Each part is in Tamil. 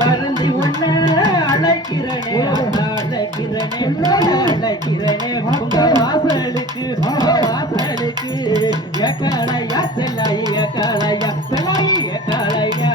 வருந்தி ஒன்ன அழைக்கிறனே அழைக்கிறனே வாசலுக்கு வாசலுக்கு எக்கலையா செல்லாய் எக்கலையா செல்லாய் எக்கலையா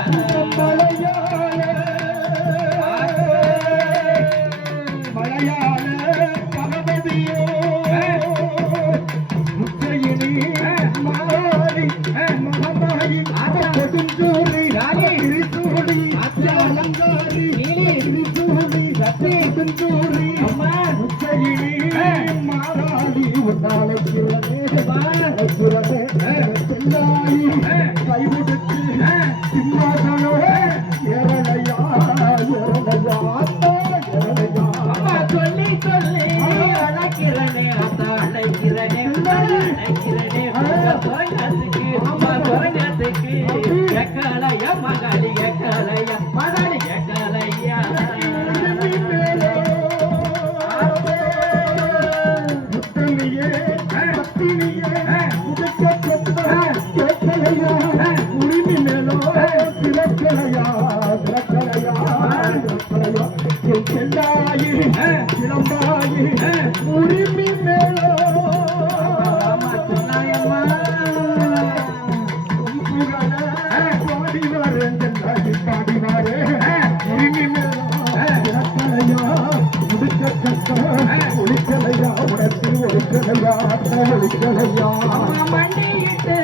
மண்டியிட்டு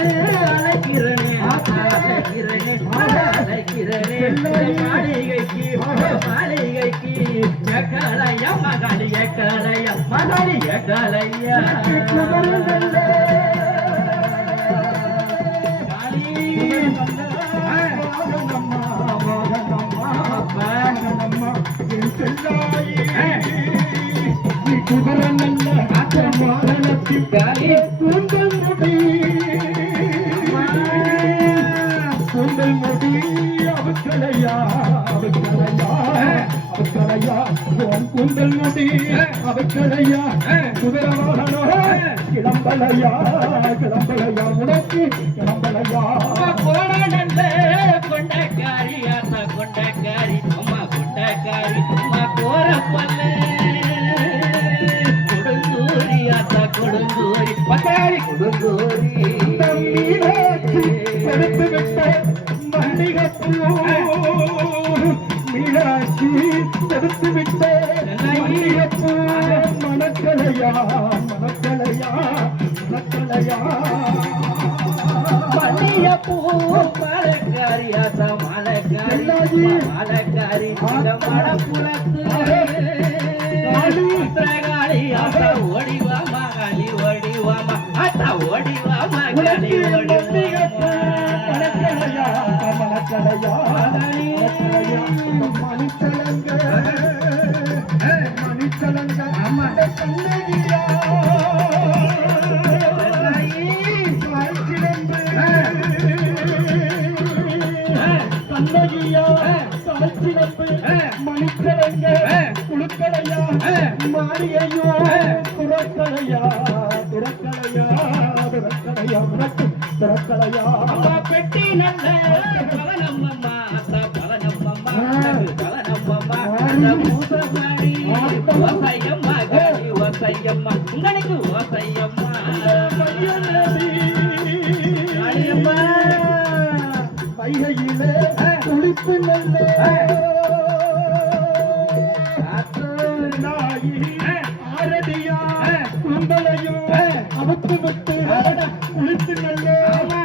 அழைக்கிறனே அழைக்கிறனே அழைக்கிறனே மாளிகைக்கு மாளிகைக்கு எக்கலையா மகாளி எக்கலையா மகாளி எக்கலையா கூந்தல் முடி அவக்கலையா கூந்தல் முடி அவக்கலையா குதிரவாகனோ கிளம்பலையா உனக்கு கிளம்பலையா கொண்டக்காரி அம்மா கொண்டக்காரி அம்மா கொண்டக்காரி அம்மா கோரப்பல்ல கொடுங்கூரி அத்தா கொடுங்கூரி பட்டாரி கொடுங்கூரி எடுத்து விட்ட மல்லிகப்பூ மீனாட்சி எடுத்து விட்ட மல்லிகப்பூ மணக்கலையா மல்லிகப்பூ மலக்காரி அத்தா மலக்காரி மலக்காரி மடப்புலத்து அத்தா ஓடிவா மகாளி ஓடிவாமா அத்தா ஓடிவா மகாளி ஓடிவா மணிச்சலங்க கண்ணகியா அன்னையா தாய்ச்சிறப்பு மணிக்கலைங்க குழுக்கலையா மாளிகையோ துறக்கலையா துறக்கலையா துறக்கலையா உனக்கு துறக்கலையா அம்மா பெட்டி நல்ல பலனம்மம்மா அத்தா பலனம்மம்மா பலனம்மம்மா பூசசாரி ஓசையம்மா காளி ஓசையம்மா உங்களுக்கு ஓசையம்மா காளியம்மா வைகையிலே குளிப்பு நல்ல நாயி ஆரதியா கும்பலையும் அவுத்து விட்டு குளித்து நல்ல